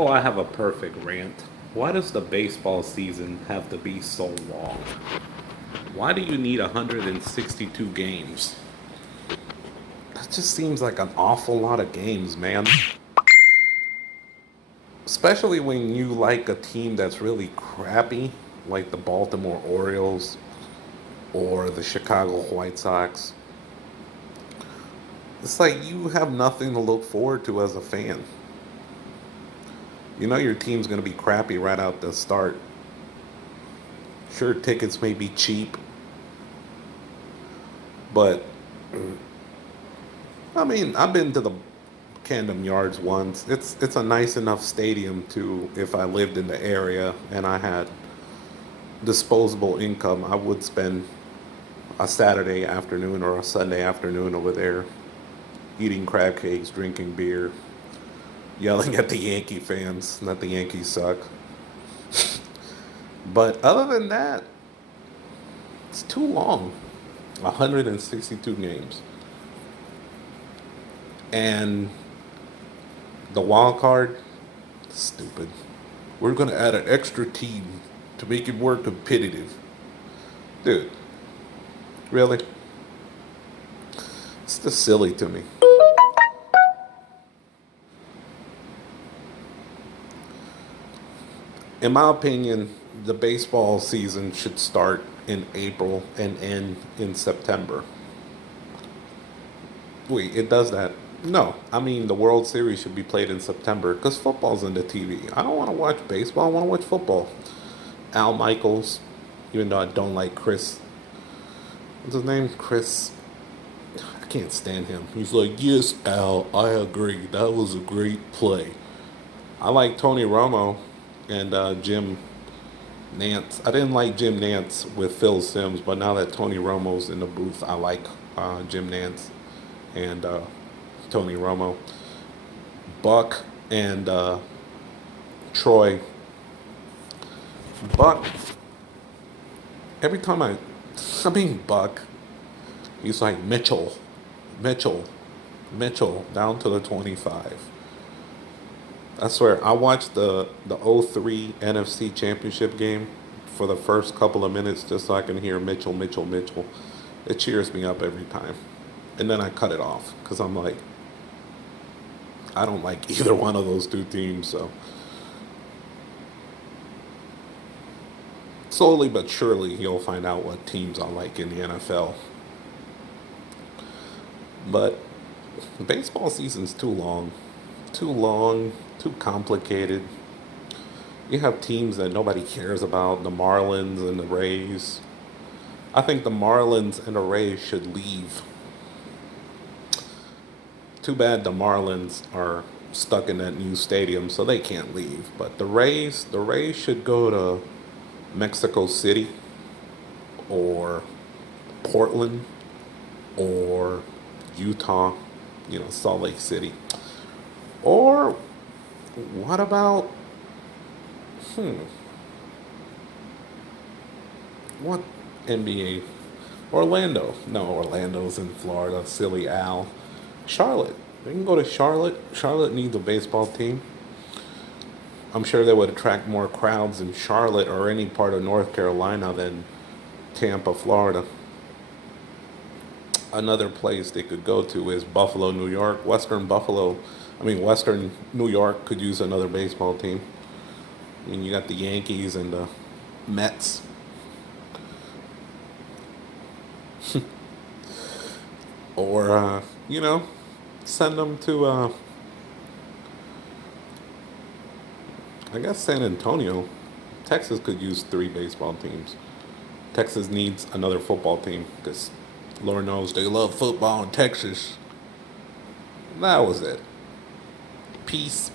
Oh, I have a perfect rant. Why does the baseball season have to be so long? Why do you need 162 games? That just seems like an awful lot of games, man. Especially when you like a team that's really crappy, like the Baltimore Orioles or the Chicago White Sox. It's like you have nothing to look forward to as a fan. You know your team's going to be crappy right out the start. Sure, tickets may be cheap, but I mean, I've been to the Camden Yards once. It's a nice enough stadium to if I lived in the area and I had disposable income, I would spend a Saturday afternoon or a Sunday afternoon over there eating crab cakes, drinking beer, yelling at the Yankee fans that the Yankees suck. But other than that, it's too long. 162 games. And the wild card, stupid. We're going to add an extra team to make it more competitive. Dude, really? It's just silly to me. In my opinion, the baseball season should start in April and end in September. Wait, it does that? No, I mean the World Series should be played in September because football's on the TV. I don't want to watch baseball. I want to watch football. Al Michaels, even though I don't like Chris. What's his name? Chris. I can't stand him. He's like, yes, Al, I agree. That was a great play. I like Tony Romo and Jim Nance. I didn't like Jim Nance with Phil Simms, but now that Tony Romo's in the booth, I like Jim Nance and Tony Romo. Buck and Troy. Buck, every time I mean Buck, he's like Mitchell, Mitchell, down to the 25. I swear, I watched the '03 NFC Championship game for the first couple of minutes just so I can hear Mitchell, Mitchell, Mitchell. It cheers me up every time. And then I cut it off because I'm like, I don't like either one of those two teams. So slowly but surely, you'll find out what teams I like in the NFL. But baseball season's too long, too complicated. You have teams that nobody cares about, the Marlins and the Rays. I think the Marlins and the Rays should leave. Too bad the Marlins are stuck in that new stadium, so they can't leave. But the Rays should go to Mexico City or Portland or Utah, Salt Lake City. Or what about, hmm, what NBA? Orlando. No, Orlando's in Florida. Silly Al. Charlotte. They can go to Charlotte. Charlotte needs a baseball team. I'm sure they would attract more crowds in Charlotte or any part of North Carolina than Tampa, Florida. Another place they could go to is Buffalo, New York. Western New York could use another baseball team. I mean, you got the Yankees and the Mets. Or, send them to, I guess, San Antonio. Texas could use three baseball teams. Texas needs another football team because Lord knows they love football in Texas. That was it. Peace.